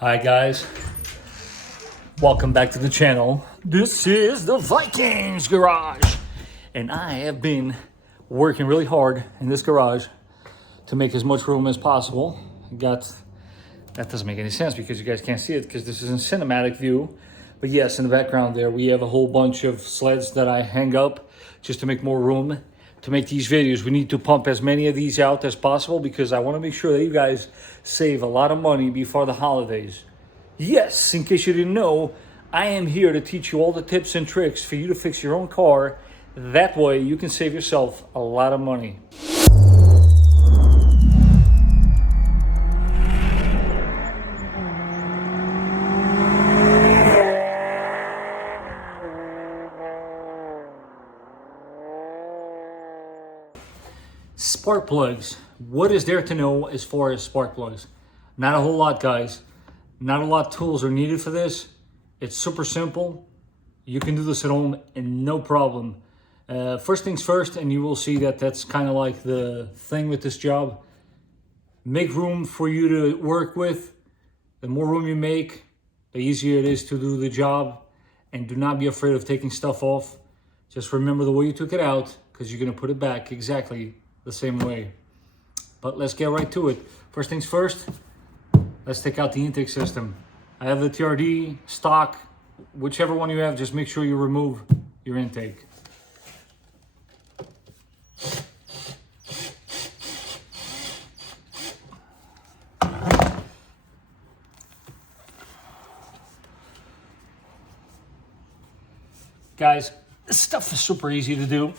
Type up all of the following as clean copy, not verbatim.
Hi guys, welcome back to the channel. This is the Vikings garage, and I have been working really hard in this garage to make as much room as possible. That doesn't make any sense because you guys can't see it because this is in cinematic view. But yes, in the background there we have a whole bunch of sleds that I hang up just to make more room. To make these videos, we need to pump as many of these out as possible because I want to make sure that you guys save a lot of money before the holidays. Yes, in case you didn't know, I am here to teach you all the tips and tricks for you to fix your own car. That way you can save yourself a lot of money. Spark plugs. What is there to know as far as spark plugs? Not a whole lot, guys. Not a lot of tools are needed for this. It's super simple. You can do this at home and no problem. First things first, and you will see that that's kind of like the thing with this job. Make room for you to work with. The more room you make, the easier it is to do the job. And do not be afraid of taking stuff off. Just remember the way you took it out, because you're going to put it back exactly the same way. But let's get right to it. First things first, let's take out the intake system. I have the TRD, stock, whichever one you have, just make sure you remove your intake. Guys, this stuff is super easy to do.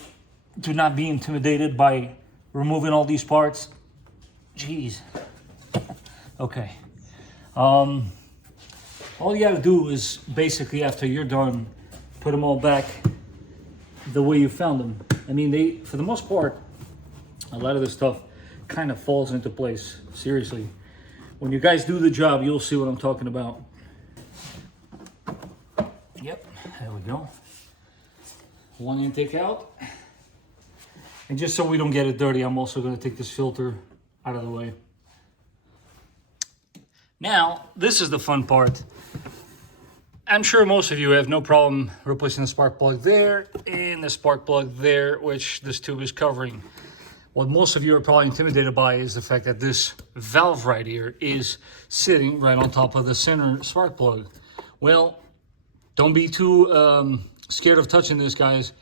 Do not be intimidated by removing all these parts. Jeez. Okay. All you gotta do is basically, after you're done, put them all back the way you found them. I mean, they, for the most part, a lot of this stuff kind of falls into place. Seriously. When you guys do the job, you'll see what I'm talking about. Yep, there we go. One intake out. And just so we don't get it dirty, I'm also going to take this filter out of the way. Now, this is the fun part. I'm sure most of you have no problem replacing the spark plug there and the spark plug there, which this tube is covering. What most of you are probably intimidated by is the fact that this valve right here is sitting right on top of the center spark plug. Well, don't be too scared of touching this, guys.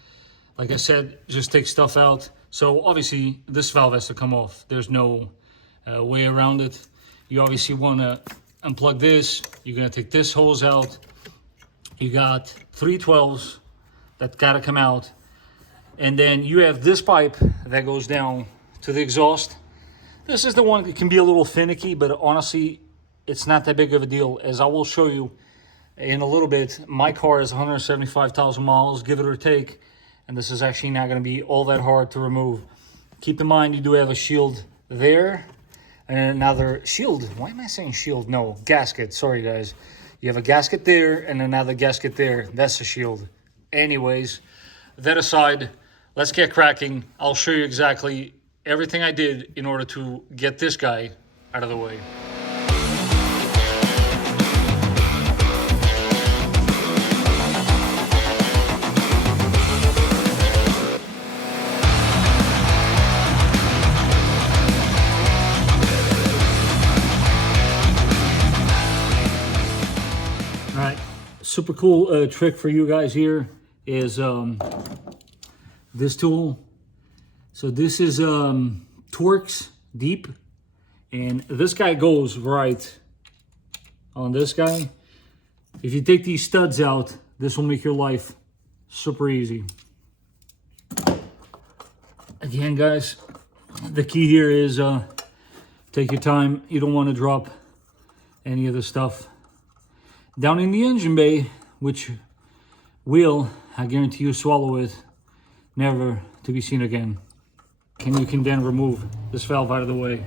Like I said, just take stuff out. So obviously this valve has to come off. There's no way around it. You obviously want to unplug this. You're going to take this hose out. You got 312s that got to come out. And then you have this pipe that goes down to the exhaust. This is the one that can be a little finicky, but honestly, it's not that big of a deal. As I will show you in a little bit, my car is 175,000 miles, give it or take. And this is actually not going to be all that hard to remove. Keep in mind, you do have a shield there and another shield. Why am I saying shield? No, gasket. Sorry, guys. You have a gasket there and another gasket there. That's a shield. Anyways, that aside, let's get cracking. I'll show you exactly everything I did in order to get this guy out of the way. Super cool trick for you guys here is this tool. So this is Torx Deep, and this guy goes right on this guy. If you take these studs out, this will make your life super easy. Again, guys, the key here is take your time. You don't want to drop any of the stuff down in the engine bay, which will, I guarantee you, swallow it, never to be seen again. And you can then remove this valve out of the way.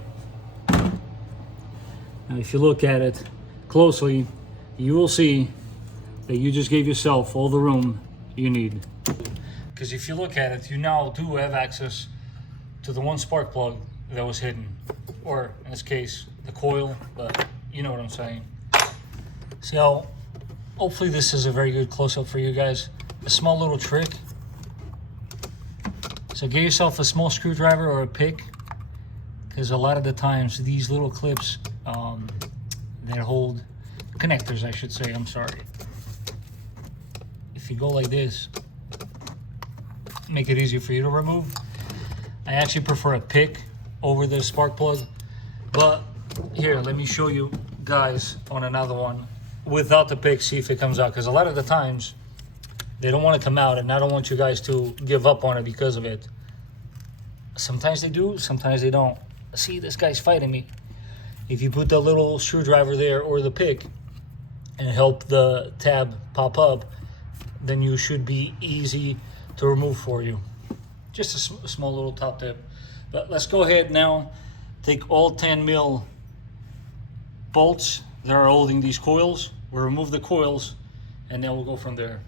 Now, if you look at it closely, you will see that you just gave yourself all the room you need. Because if you look at it, you now do have access to the one spark plug that was hidden, or in this case, the coil, but you know what I'm saying. See how, hopefully this is a very good close-up for you guys. A small little trick. So get yourself a small screwdriver or a pick, because a lot of the times these little clips that hold connectors, I should say, I'm sorry. If you go like this, make it easier for you to remove. I actually prefer a pick over the spark plug, but here, let me show you guys on another one without the pick, see if it comes out, because a lot of the times they don't want to come out, and I don't want you guys to give up on it because of it. Sometimes they do, sometimes they don't. See, this guy's fighting me. If you put the little screwdriver there or the pick and help the tab pop up, then you should be easy to remove for you. Just a small little top tip. But let's go ahead now, take all 10 mil bolts that are holding these coils. We'll remove the coils and then we'll go from there.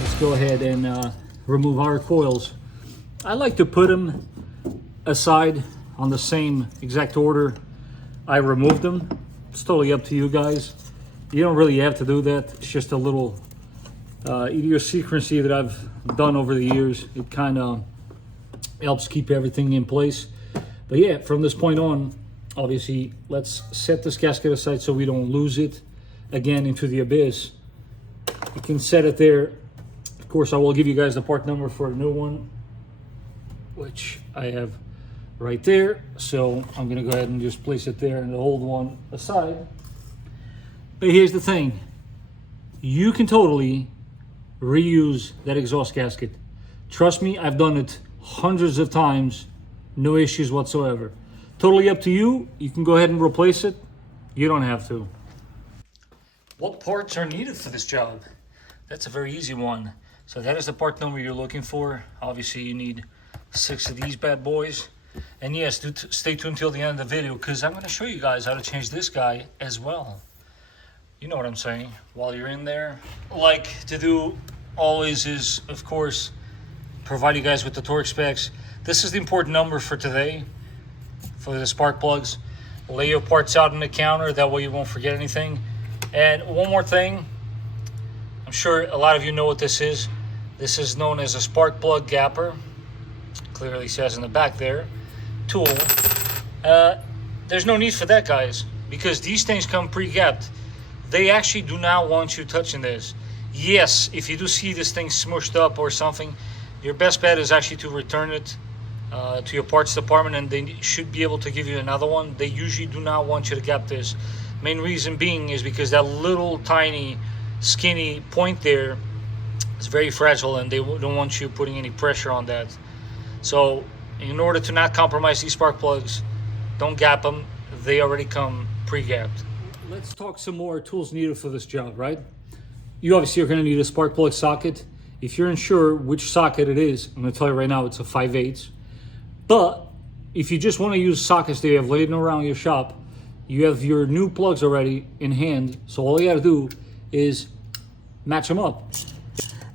Let's go ahead and remove our coils. I like to put them aside on the same exact order I removed them. It's totally up to you guys. You don't really have to do that. It's just a little idiosyncrasy that I've done over the years. It kind of helps keep everything in place. But yeah, from this point on, obviously, let's set this gasket aside so we don't lose it again into the abyss. You can set it there. Of course, I will give you guys the part number for a new one, which I have right there. So I'm gonna go ahead and just place it there and the old one aside. But here's the thing, you can totally reuse that exhaust gasket. Trust me, I've done it hundreds of times, no issues whatsoever. Totally up to you. You can go ahead and replace it. You don't have to. What parts are needed for this job? That's a very easy one. So that is the part number you're looking for. Obviously you need 6 of these bad boys. And yes, stay tuned till the end of the video, because I'm going to show you guys how to change this guy as well. You know what I'm saying. While you're in there, like to do always is, of course, provide you guys with the torque specs. This is the important number for today for the spark plugs. Lay your parts out on the counter, that way you won't forget anything. And one more thing, I'm sure a lot of you know what this is. This is known as a spark plug gapper. Clearly says in the back there, tool. There's no need for that, guys, because these things come pre-gapped. They actually do not want you touching this. Yes, if you do see this thing smushed up or something, your best bet is actually to return it to your parts department, and they should be able to give you another one. They usually do not want you to gap this. Main reason being is because that little tiny skinny point there is very fragile, and they don't want you putting any pressure on that. So in order to not compromise these spark plugs, don't gap them. They already come pre-gapped. Let's talk some more tools needed for this job, right? You obviously are going to need a spark plug socket. If you're unsure which socket it is, I'm going to tell you right now, it's a 5/8. But if you just want to use sockets that you have laying around your shop, you have your new plugs already in hand. So all you got to do is match them up.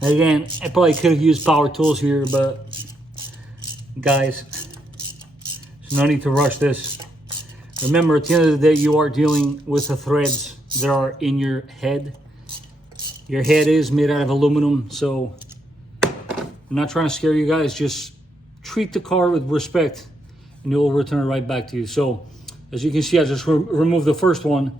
Again, I probably could have used power tools here, but guys, there's no need to rush this. Remember, at the end of the day, you are dealing with the threads that are in your head. Your head is made out of aluminum, so I'm not trying to scare you guys. Just treat the car with respect, and it will return it right back to you. So, as you can see, I just removed the first one.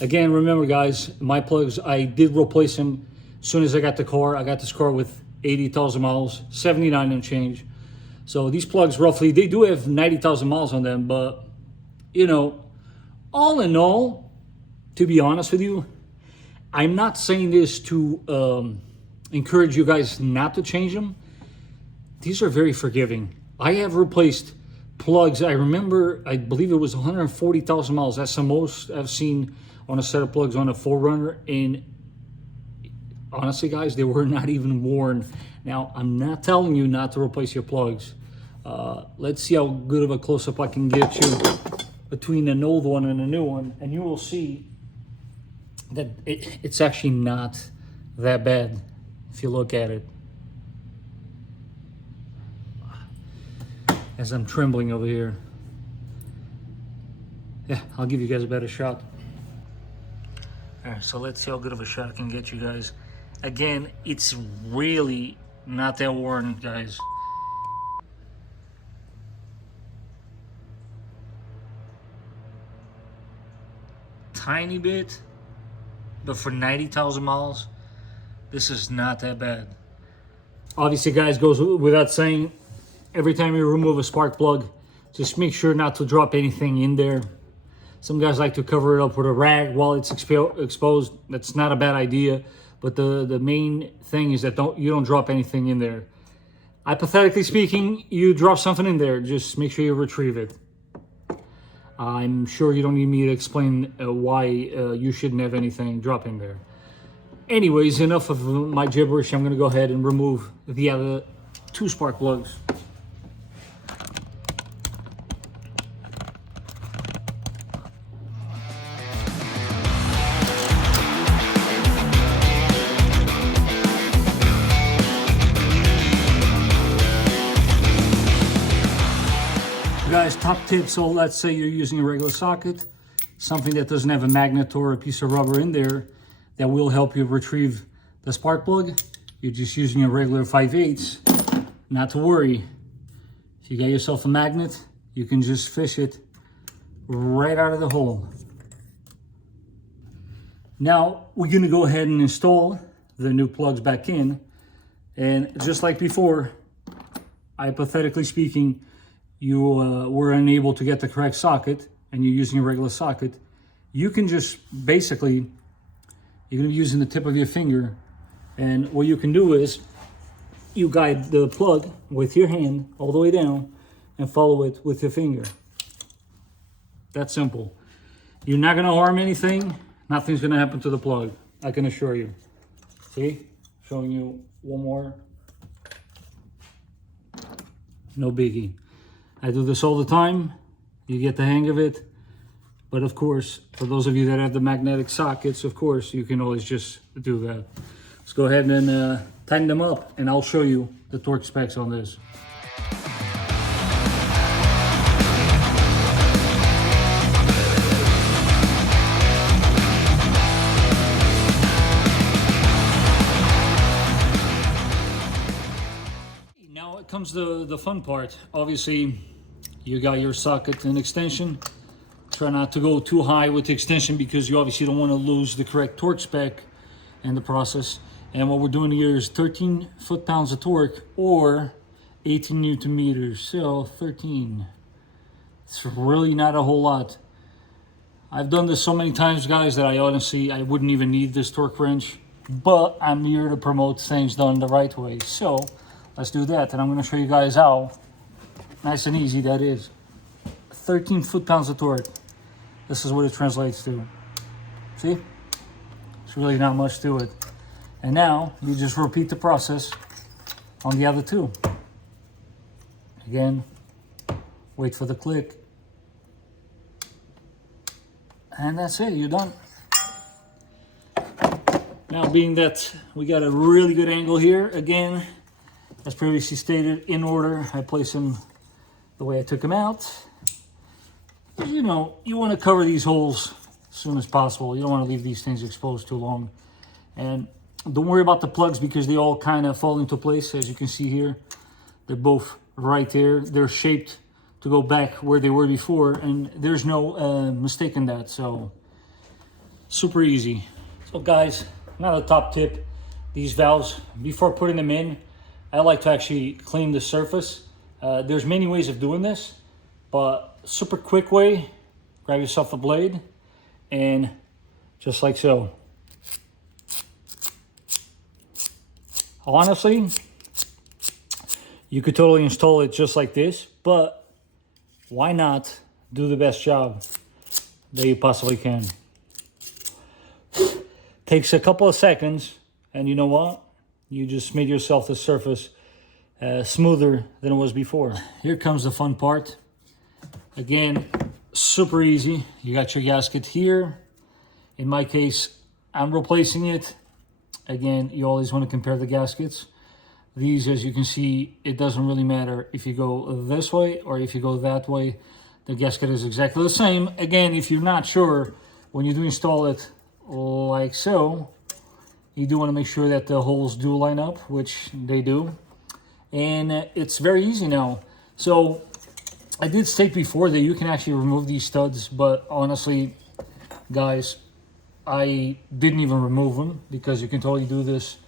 Again, remember, guys, my plugs, I did replace them as soon as I got the car. I got this car with 80,000 miles, 79 and change. So these plugs, roughly, they do have 90,000 miles on them, but you know, all in all, to be honest with you, I'm not saying this to encourage you guys not to change them. These are very forgiving. I have replaced plugs. I remember, I believe it was 140,000 miles. That's the most I've seen on a set of plugs on a 4Runner. And honestly, guys, they were not even worn. Now, I'm not telling you not to replace your plugs. Let's see how good of a close-up I can get you between an old one and a new one, and you will see that it's actually not that bad if you look at it. as I'm trembling over here. Yeah, I'll give you guys a better shot. All right, so let's see how good of a shot I can get you guys. Again, it's really not that worn, guys. Tiny bit, but for 90,000 miles, this is not that bad. Obviously, guys, goes without saying, every time you remove a spark plug, just make sure not to drop anything in there. Some guys like to cover it up with a rag while it's exposed. That's not a bad idea, but the main thing is that you don't drop anything in there. Hypothetically speaking, you drop something in there, just make sure you retrieve it. I'm sure you don't need me to explain why you shouldn't have anything drop in there. Anyways, enough of my gibberish. I'm going to go ahead and remove the other 2 spark plugs. Guys, top tip, so let's say you're using a regular socket, something that doesn't have a magnet or a piece of rubber in there that will help you retrieve the spark plug. You're just using a regular 5/8, not to worry. If you got yourself a magnet, you can just fish it right out of the hole. Now, we're gonna go ahead and install the new plugs back in. And just like before, hypothetically speaking, you were unable to get the correct socket and you're using a regular socket, you can just basically, you're gonna be using the tip of your finger, and what you can do is you guide the plug with your hand all the way down and follow it with your finger. That's simple. You're not gonna harm anything. Nothing's gonna happen to the plug, I can assure you. See, showing you one more. No biggie. I do this all the time. You get the hang of it. But of course, for those of you that have the magnetic sockets, of course, you can always just do that. Let's go ahead and tighten them up, and I'll show you the torque specs on this. Now it comes to the fun part. Obviously, you got your socket and extension. Try not to go too high with the extension because you obviously don't want to lose the correct torque spec in the process. And what we're doing here is 13 foot-pounds of torque or 18 Newton meters. So 13. It's really not a whole lot. I've done this so many times, guys, that I wouldn't even need this torque wrench. But I'm here to promote things done the right way. So let's do that. And I'm going to show you guys how nice and easy that is. 13 foot-pounds of torque. This is what it translates to. See? It's really not much to it. And now you just repeat the process on the other 2. Again, wait for the click. And that's it, you're done. Now, being that we got a really good angle here, again, as previously stated, in order, I place them the way I took them out. You know, you want to cover these holes as soon as possible. You don't want to leave these things exposed too long. And don't worry about the plugs because they all kind of fall into place. As you can see here, they're both right there. They're shaped to go back where they were before, and there's no mistaking that. So super easy. So guys, another top tip, these valves, before putting them in, I like to actually clean the surface. There's many ways of doing this, but super quick way, grab yourself a blade and just like so. Honestly, you could totally install it just like this, but why not do the best job that you possibly can? Takes a couple of seconds, and you know what? You just made yourself the surface smoother than it was before. Here comes the fun part. Again, super easy. You got your gasket here. In my case, I'm replacing it. Again, you always want to compare the gaskets. These, as you can see, it doesn't really matter if you go this way or if you go that way. The gasket is exactly the same. Again, if you're not sure, when you do install it like so, you do want to make sure that the holes do line up, which they do. And it's very easy now. So I did state before that you can actually remove these studs, but honestly, guys, I didn't even remove them because you can totally do this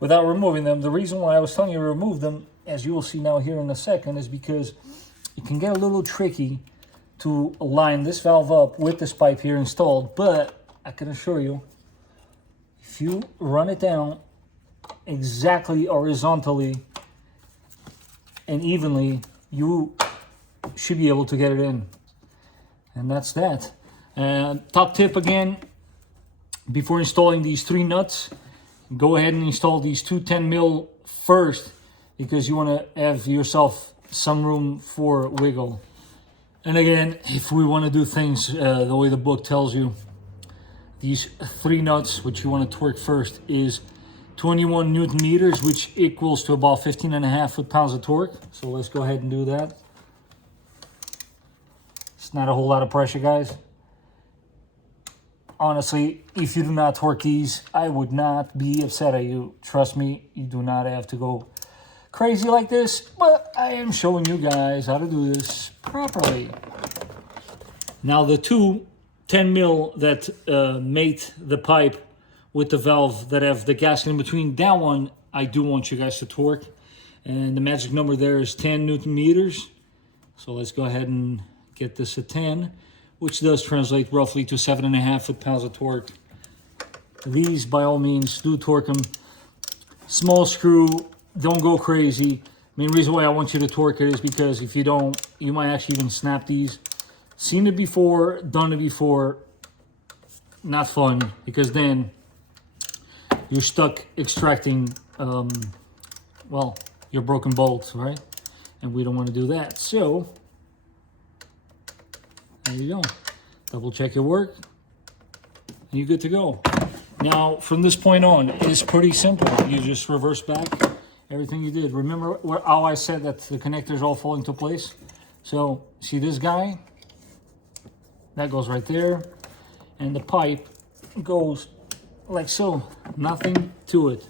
without removing them. The reason why I was telling you to remove them, as you will see now here in a second, is because it can get a little tricky to line this valve up with this pipe here installed. But I can assure you, if you run it down exactly horizontally and evenly, you should be able to get it in. And that's that. Top tip again, before installing these 3 nuts, go ahead and install these 2 10 mil first, because you want to have yourself some room for wiggle. And again, if we want to do things the way the book tells you, these 3 nuts, which you want to torque first, is 21 Newton meters, which equals to about 15.5 foot-pounds of torque. So let's go ahead and do that. It's not a whole lot of pressure, guys. Honestly, if you do not torque these, I would not be upset at you. Trust me, you do not have to go crazy like this, but I am showing you guys how to do this properly. Now the 2 10 mil that mate the pipe with the valve that have the gasket in between, that one I do want you guys to torque. And the magic number there is 10 Newton meters. So let's go ahead and get this at 10, which does translate roughly to 7.5 foot-pounds of torque. These, by all means, do torque them. Small screw, don't go crazy. Main reason why I want you to torque it is because if you don't, you might actually even snap these. Seen it before, done it before, not fun, because then you're stuck extracting, well, your broken bolts, right? And we don't want to do that. So there you go. Double check your work, and you're good to go. Now, from this point on, it's pretty simple. You just reverse back everything you did. Remember how I said that the connectors all fall into place? So, see this guy? That goes right there. And the pipe goes like so. Nothing to it.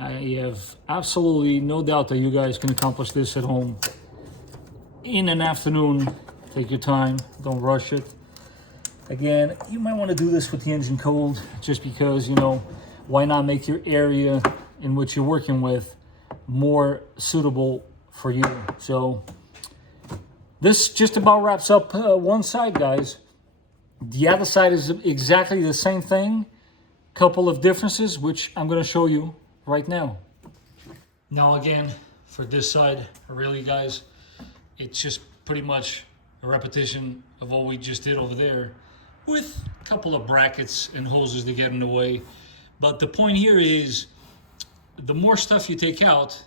I have absolutely no doubt that you guys can accomplish this at home in an afternoon. Take your time, don't rush it. Again, you might want to do this with the engine cold, just because, you know, why not make your area in which you're working with more suitable for you? So this just about wraps up one side, guys. The other side is exactly the same thing. Couple of differences, which I'm going to show you right now. Now again, for this side, really, guys, it's just pretty much a repetition of what we just did over there, with a couple of brackets and hoses to get in the way. But the point here is, the more stuff you take out,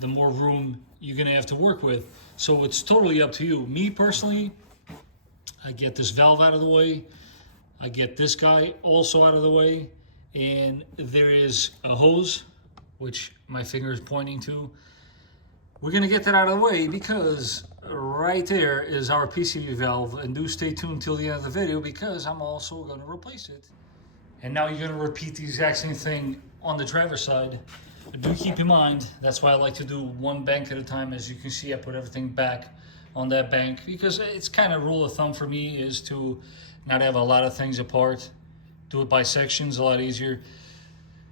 the more room you're gonna have to work with. So it's totally up to you. Me personally, I get this valve out of the way, I get this guy also out of the way, and there is a hose, which my finger is pointing to. We're gonna get that out of the way because right there is our PCV valve, and do stay tuned till the end of the video because I'm also gonna replace it. And now you're gonna repeat the exact same thing on the driver's side. But do keep in mind, that's why I like to do one bank at a time. As you can see, I put everything back on that bank because it's kind of rule of thumb for me is to not have a lot of things apart. Do it by sections, a lot easier.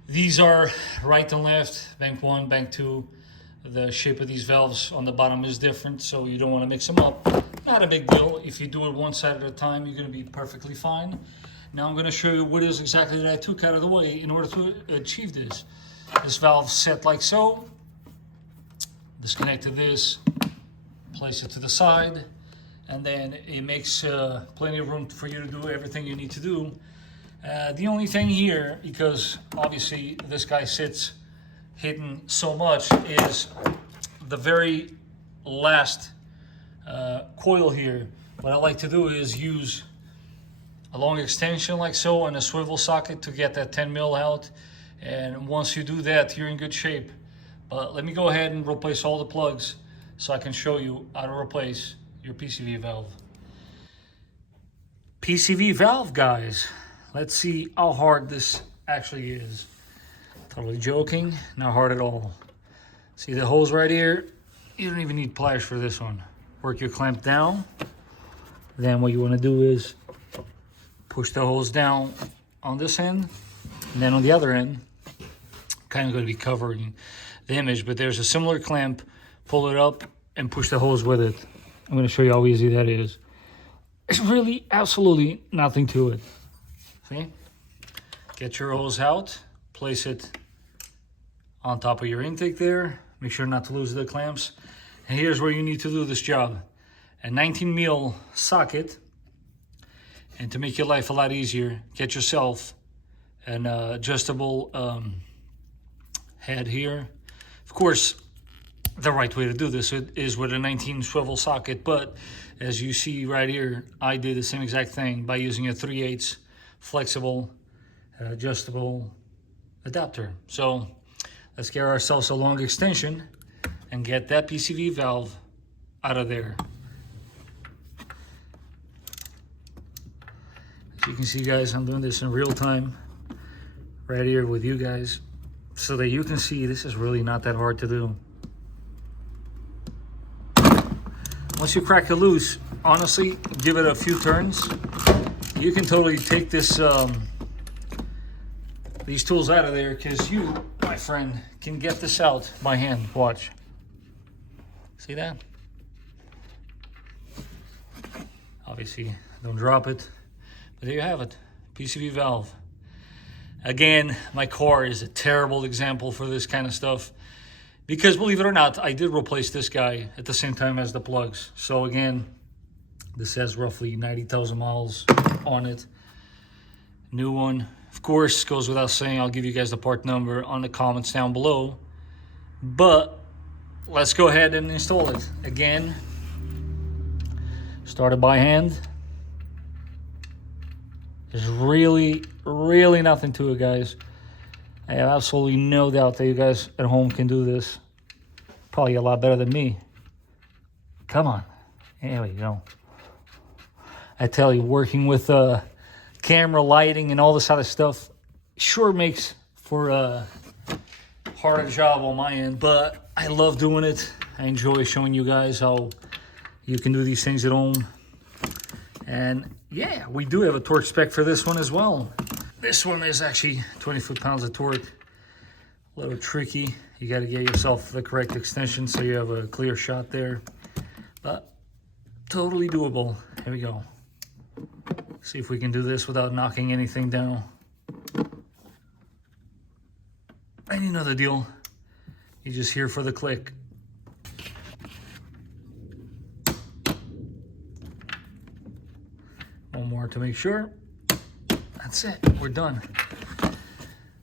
These are right and left, bank 1, bank 2. The shape of these valves on the bottom is different, so you don't want to mix them up. Not a big deal. If you do it one side at a time, you're going to be perfectly fine. Now I'm going to show you what it is exactly that I took out of the way in order to achieve this. This valve set like so. Disconnect to this, place it to the side, and then it makes plenty of room for you to do everything you need to do. The only thing here, because obviously this guy sits hidden so much, is the very last coil here. What I like to do is use a long extension like so and a swivel socket to get that 10 mil out, and once you do that, you're in good shape. But let me go ahead and replace all the plugs so I can show you how to replace your PCV valve. PCV valve, guys. Let's see how hard this actually is. Totally joking, not hard at all. See the hose right here? You don't even need pliers for this one. Work your clamp down. Then what you want to do is push the hose down on this end. And then on the other end, kind of going to be covering the image, but there's a similar clamp. Pull it up and push the hose with it. I'm going to show you how easy that is. It's really absolutely nothing to it. See? Get your hose out, place it on top of your intake there. Make sure not to lose the clamps. And here's where you need to do this job. A 19 mil socket. And to make your life a lot easier, get yourself an adjustable head here. Of course, the right way to do this is with a 19 swivel socket, but as you see right here, I did the same exact thing by using a 3/8 flexible adjustable adapter. So let's get ourselves a long extension and get that PCV valve out of there. As you can see, guys, I'm doing this in real time right here with you guys so that you can see this is really not that hard to do. Once you crack it loose, honestly, give it a few turns. You can totally take this these tools out of there, because you, my friend, can get this out by hand. Watch. See that? Obviously, don't drop it. But there you have it, PCV valve. Again, my car is a terrible example for this kind of stuff, because believe it or not, I did replace this guy at the same time as the plugs. So again, this has roughly 90,000 miles on it. New one. Of course, goes without saying, I'll give you guys the part number on the comments down below. But let's go ahead and install it. Again, started by hand. There's really nothing to it, guys. I have absolutely no doubt that you guys at home can do this. Probably a lot better than me. Come on. There we go. I tell you, working with camera lighting and all this other stuff sure makes for a harder job on my end, but I love doing it. I enjoy showing you guys how you can do these things at home. And yeah, we do have a torque spec for this one as well. This one is actually 20 foot-pounds of torque. A little tricky. You got to get yourself the correct extension so you have a clear shot there. But totally doable. Here we go. See if we can do this without knocking anything down. And you know the deal. You're just here for the click. One more to make sure. That's it. We're done.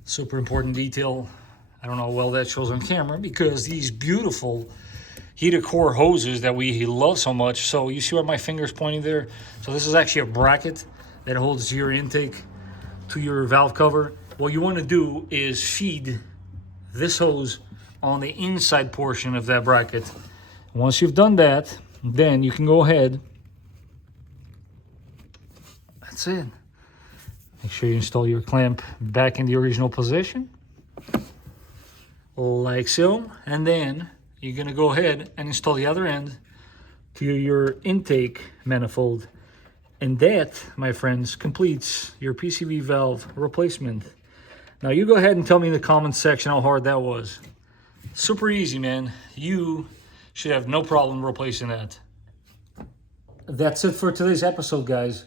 Super important detail. I don't know how well that shows on camera, because these beautiful heater core hoses that we love so much. So you see where my finger's pointing there? So this is actually a bracket that holds your intake to your valve cover. What you want to do is feed this hose on the inside portion of that bracket. Once you've done that, then you can go ahead. That's it. Make sure you install your clamp back in the original position, like so. And then you're gonna go ahead and install the other end to your intake manifold. And that, my friends, completes your PCV valve replacement. Now you go ahead and tell me in the comments section how hard that was. Super easy, man. You should have no problem replacing that. That's it for today's episode, guys.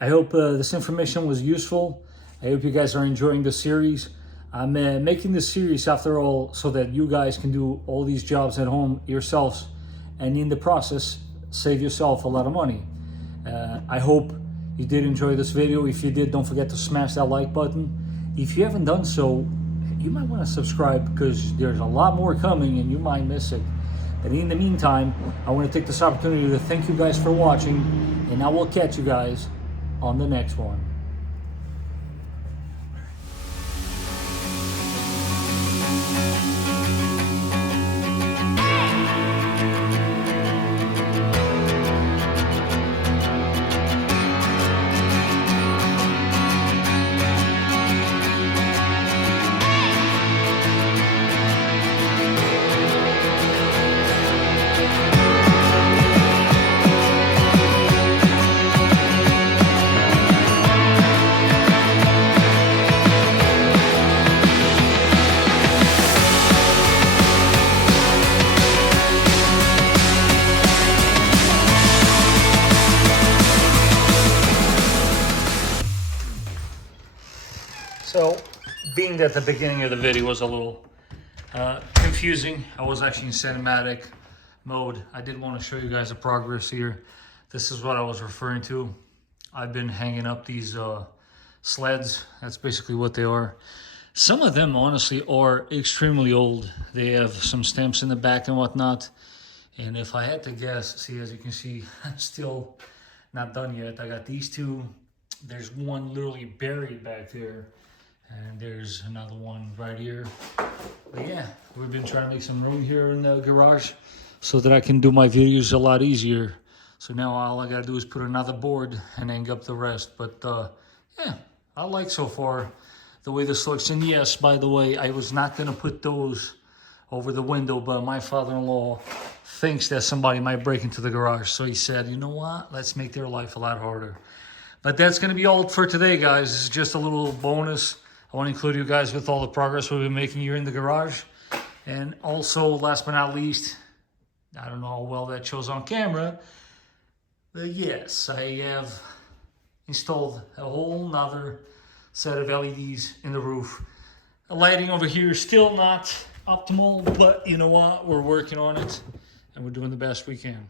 I hope this information was useful. I hope you guys are enjoying the series. I'm making this series, after all, so that you guys can do all these jobs at home yourselves, and in the process, save yourself a lot of money. I hope you did enjoy this video. If you did, don't forget to smash that like button. If you haven't done so, you might want to subscribe, because there's a lot more coming and you might miss it. But in the meantime, I want to take this opportunity to thank you guys for watching, and I will catch you guys on the next one. So, being that the beginning of the video was a little confusing, I was actually in cinematic mode. I did want to show you guys the progress here. This is what I was referring to. I've been hanging up these sleds. That's basically what they are. Some of them honestly are extremely old. They have some stamps in the back and whatnot. And if I had to guess, see, as you can see, I'm still not done yet. I got these two. There's one literally buried back there. And there's another one right here. But yeah, we've been trying to make some room here in the garage so that I can do my videos a lot easier. So now all I gotta do is put another board and hang up the rest. But yeah, I like so far the way this looks. And yes, by the way, I was not gonna put those over the window, but my father-in-law thinks that somebody might break into the garage. So he said, you know what, let's make their life a lot harder. But that's gonna be all for today, guys. This is just a little bonus. I want to include you guys with all the progress we've been making here in the garage. And also, last but not least, I don't know how well that shows on camera, but yes, I have installed a whole nother set of LEDs in the roof. The lighting over here is still not optimal, but you know what? We're working on it, and we're doing the best we can.